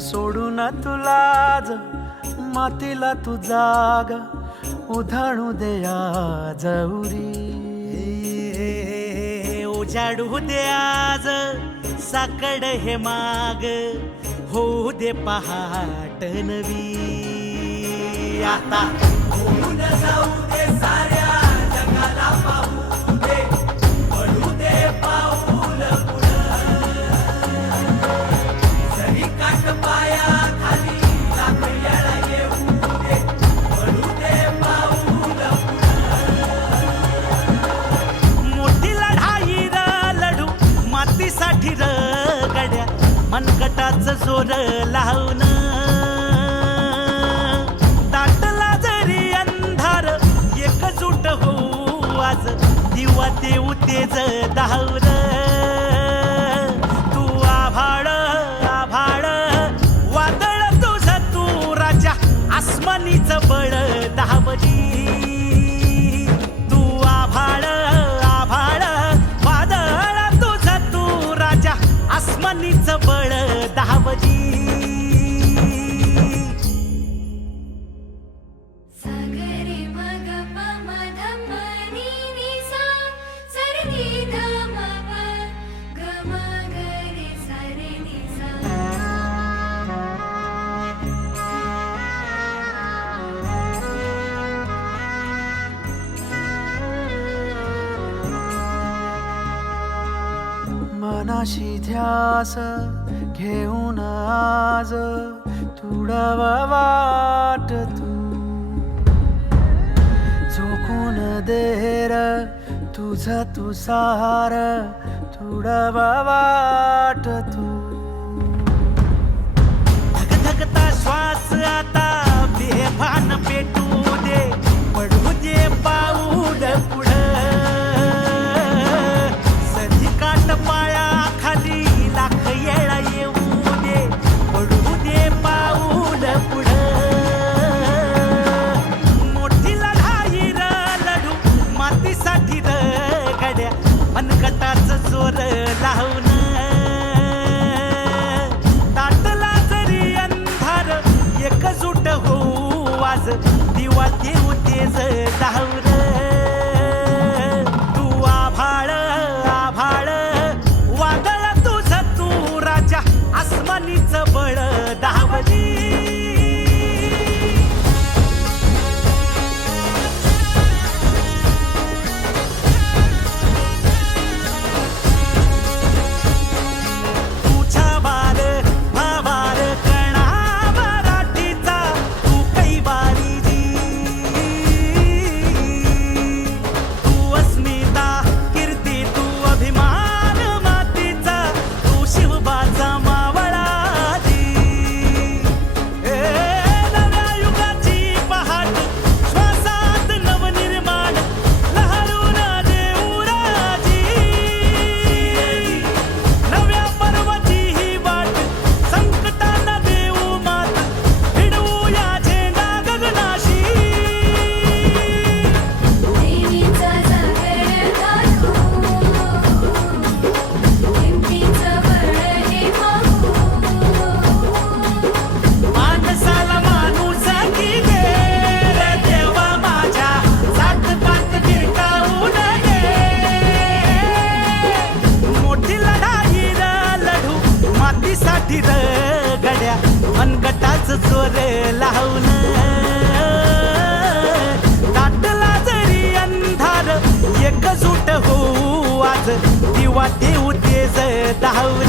सोडून तुलाज मातीला तू जाग उधाणू दे आज उरी उजाडू दे आज साकड हे माग होऊ दे पहाट नवी आता होऊन जाऊ दे साऱ्या जगाला पाहू दे पडू दे पाऊल पुढं जरी काट पाया खाली लाख येळा येऊ दे पडू दे पाऊल पुढं मोठी लढाई र लढू मातीसाठी र गड्या मनकटाच जोर लावून दाटला जरी अंधार एकजूट होऊ आज दिवा देऊ तेज धावर तू आभाळ आभाळ वादळ तुझ तू राजा आसमानीच बळ धावजी तू आभाळ आभाळ वादळ तुझ तू राजा आसमानीच बळ धावजी मनाशी ध्यास घेऊन आज तुडवा वाट तू झोकून देर तुझ तू सार तुडवा वाट तू धगधगता श्वास आता बेभान पेटू दे पडू दे पाऊल पुढं सधी काट पाया खाली लाख येळा येऊ दे पडू दे पाऊल पुढं मोठी लढाई र लढू मातीसाठी र गड्या मनकटाच जोर लावून दाटला जरी अंधार एकजूट होऊ आज दिवा देऊ तेज धावर तू आभाळ आभाळ वादळ तुझ तू राजा आसमानीच बळ धावजी तुझ्या बार भावार कणा मराठीचा तू कैवारी तू अस्मिता कीर्ती तू अभिमान मातीचा तू शिवबाचा मावळा नव्या युगाची पहाट श्वासात नवनिर्माण लहरून देऊ राजी नव्या पर्वती ही वाट संकटांना देऊ मात भिडवूया झेंडा गगनाशी देवीचा जागर दाखवू हिमतीचं बळ हे पाहू माणसाला माणूस की दे रे देवा माझ्या जात पात गिरकावून दे मोठी लढाई र लढू मातीसाठी र गड्या मनगटाच जोर लावून दाटला जरी अंधार एकजूट होऊ आज दिवा देऊ तेज धावर